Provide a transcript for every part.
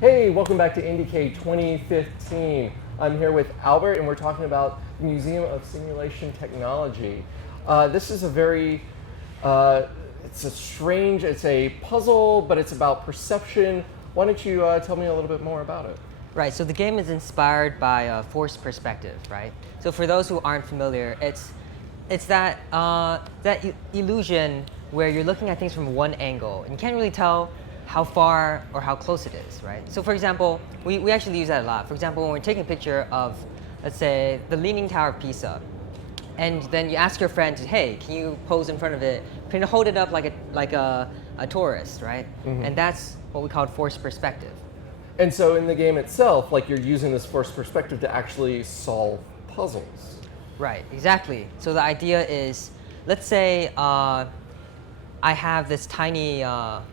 Hey, welcome back to IndieCade 2015. I'm here with Albert, and we're talking about the Museum of Simulation Technology. This is a very, it's a puzzle, but it's about perception. Why don't you tell me a little bit more about it? Right, so the game is inspired by forced perspective, right? So for those who aren't familiar, it's that illusion where you're looking at things from one angle and you can't really tell how far or how close it is, right? So for example, we actually use that a lot. For example, when we're taking a picture of, let's say, the Leaning Tower of Pisa, and then you ask your friend, hey, can you pose in front of it? Can you hold it up like a tourist, right? Mm-hmm. And that's what we call forced perspective. And so in the game itself, like, you're using this forced perspective to actually solve puzzles. Right, exactly. So the idea is, let's say I have this tiny ramp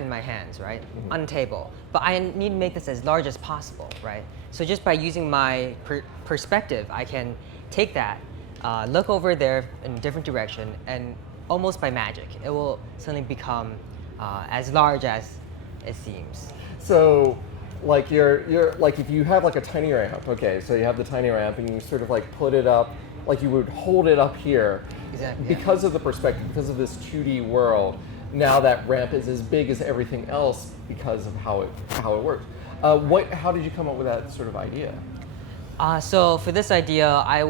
in my hands, right, mm-hmm. on a table, but I need to make this as large as possible, right? So just by using my perspective, I can take that, look over there in a different direction, and almost by magic, it will suddenly become as large as it seems. So, like, you're like, if you have like a tiny ramp, okay, so you have the tiny ramp and you sort of like put it up, like you would hold it up here. Exactly. Because of the perspective, because of this 2D world, now that ramp is as big as everything else because of how it works. How did you come up with that sort of idea? So for this idea, I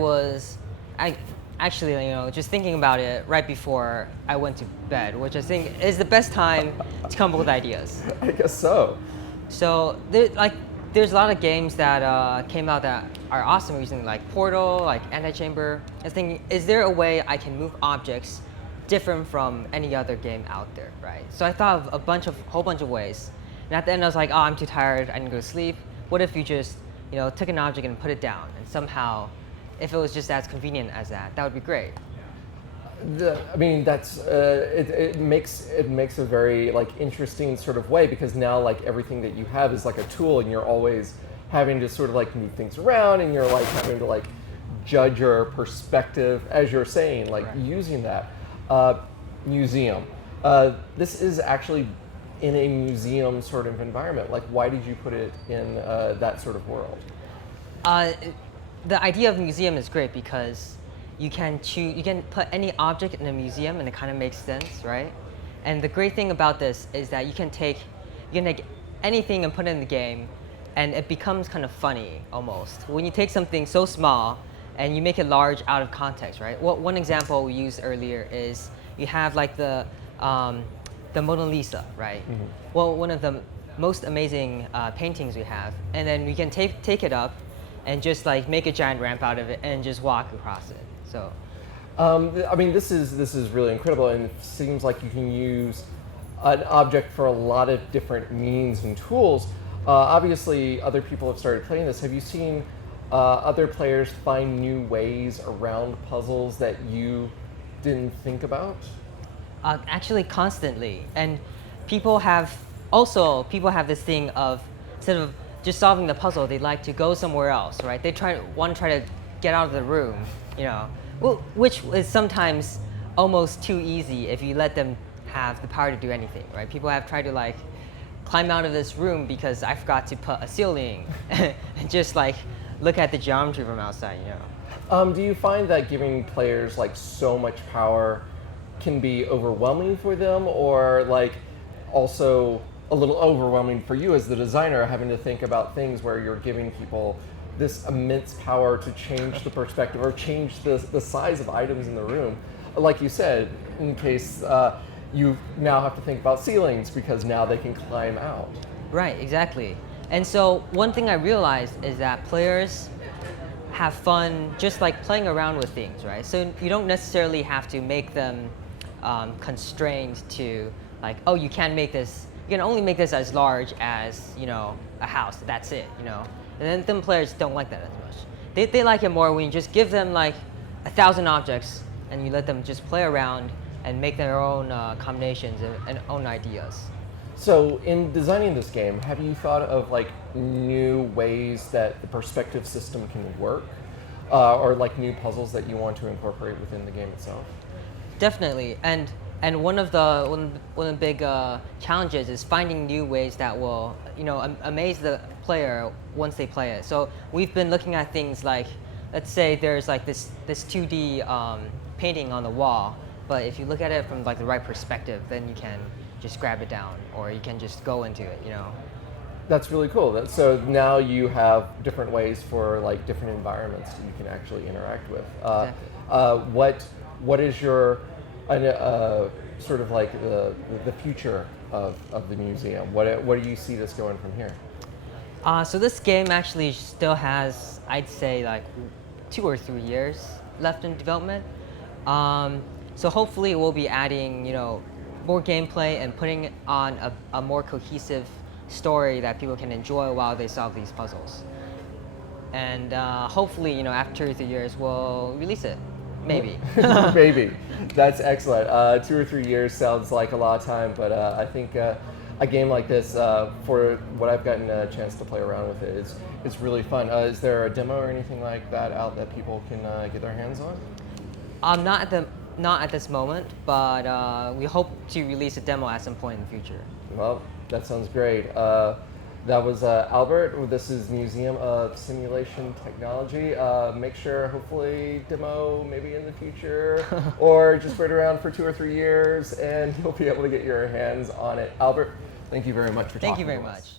actually, just thinking about it right before I went to bed, which I think is the best time to come up with ideas. I guess so. So there's a lot of games that came out that are awesome recently, like Portal, like Antichamber. I was thinking, is there a way I can move objects different from any other game out there, right? So I thought of a whole bunch of ways. And at the end I was like, oh, I'm too tired, I need to go to sleep. What if you just, took an object and put it down, and somehow, if it was just as convenient as that would be great. That's it makes a very like interesting sort of way, because now like everything that you have is like a tool, and you're always having to sort of like move things around, and you're like having to like judge your perspective, as you're saying, like right. Using that museum. This is actually in a museum sort of environment. Like, why did you put it in that sort of world? The idea of museum is great because you can put any object in a museum and it kind of makes sense, right? And the great thing about this is that you can take anything and put it in the game, and it becomes kind of funny almost. When you take something so small and you make it large out of context, right? One example we used earlier is you have like the Mona Lisa, right? Mm-hmm. Well, one of the most amazing paintings we have, and then we can take it up and just like make a giant ramp out of it and just walk across it. So, this is really incredible, and it seems like you can use an object for a lot of different means and tools. Obviously, other people have started playing this. Have you seen other players find new ways around puzzles that you didn't think about? Actually, constantly, and people have this thing of, instead of just solving the puzzle, they like to go somewhere else, right? They want to try to get out of the room, which is sometimes almost too easy if you let them have the power to do anything, right? People have tried to like climb out of this room because I forgot to put a ceiling, and just like look at the geometry from outside, Do you find that giving players like so much power can be overwhelming for them, or like also a little overwhelming for you as the designer, having to think about things where you're giving people this immense power to change the perspective or change the size of items in the room? Like you said, in case you now have to think about ceilings because now they can climb out. Right, exactly. And so one thing I realized is that players have fun just like playing around with things, right? So you don't necessarily have to make them constrained to like, oh, you can only make this as large as, a house, that's it, And then them players don't like that as much. They like it more when you just give them like 1,000 objects and you let them just play around and make their own combinations and own ideas. So in designing this game, have you thought of like new ways that the perspective system can work? Or like new puzzles that you want to incorporate within the game itself? Definitely, and And one of the big challenges is finding new ways that will amaze the player once they play it. So we've been looking at things like, let's say there's like this 2D painting on the wall, but if you look at it from like the right perspective, then you can just grab it down, or you can just go into it. That's really cool. So now you have different ways for like different environments you can actually interact with. What is your sort of like the future of the museum? What do you see this going from here? So this game actually still has, I'd say, like 2 or 3 years left in development. So hopefully we'll be adding, more gameplay and putting on a more cohesive story that people can enjoy while they solve these puzzles. And hopefully, after 2 or 3 years, we'll release it. Maybe. Maybe. That's excellent. 2 or 3 years sounds like a lot of time, but I think a game like this, for what I've gotten a chance to play around with it, it's really fun. Is there a demo or anything like that out that people can get their hands on? Not at this moment, but we hope to release a demo at some point in the future. Well, that sounds great. That was Albert. This is Museum of Simulation Technology. Make sure, hopefully, demo maybe in the future, or just wait around for 2 or 3 years, and you'll be able to get your hands on it. Albert, thank you very much for talking to us. Thank you very much.